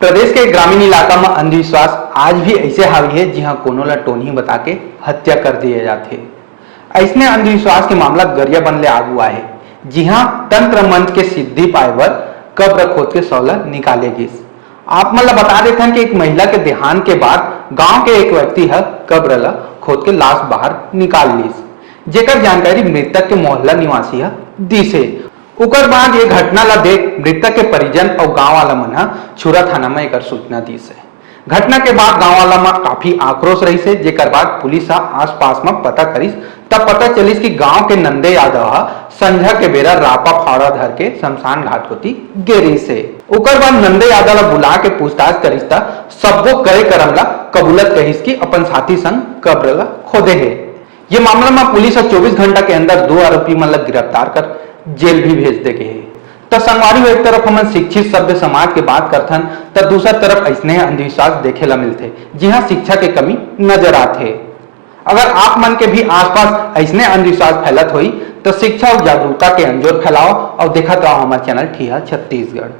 प्रदेश के ग्रामीण इलाका में अंधविश्वास आज भी ऐसे हावी है जहां कोनो ला टोनी बता के हत्या कर दिए जाते। ऐसने अंधविश्वास के मामला गरियाबंद ले आगू आए जहां तंत्र मंत्र के सिद्धि पाए बर कब्र खोद के सौला निकाले गिस। आप मतलब बता देते हैं कि एक महिला के देहांत के बाद गांव के एक व्यक्ति है कब्र ला खोद के लाश बाहर निकाल लीस, जेकर जानकारी मृतक के मोहल्ला निवासी है दिसे। उकर बाद ये घटना ला देख मृतक के परिजन और गांव वाला मन छुरा थाना में एक सूचना दी से। घटना के बाद गांव वाला में काफी आक्रोश रही से, जेकर बाद पुलिस आस पास में पता करिस तब पता चलिस कि गांव के नंदे यादव संझा के बेरा रापा फाड़ा धर के शमशान घाट होती गिरी से। उकर बाद नंदे यादव ला बुला के पूछताछ करिस ता सबो करे करम ला कबूलत कहिस कि अपन साथी संग कब्र ला खोदे है। ये मामला में पुलिस 24 घंटा के अंदर 2 आरोपी मन ला गिरफ्तार कर जेल भी भेज दे गए। तो संगवारी एक तरफ हम शिक्षित सभ्य समाज के बात करथन तो दूसरा तरफ ऐसने अंधविश्वास देखे ला मिलते जहां शिक्षा के कमी नजर आते। अगर आप मन के भी आसपास ऐसने अंधविश्वास फैलत हुई तो शिक्षा और जागरूकता के अंजोर फैलाओ और देखा तो हमारे चैनल ठिया छत्तीसगढ़।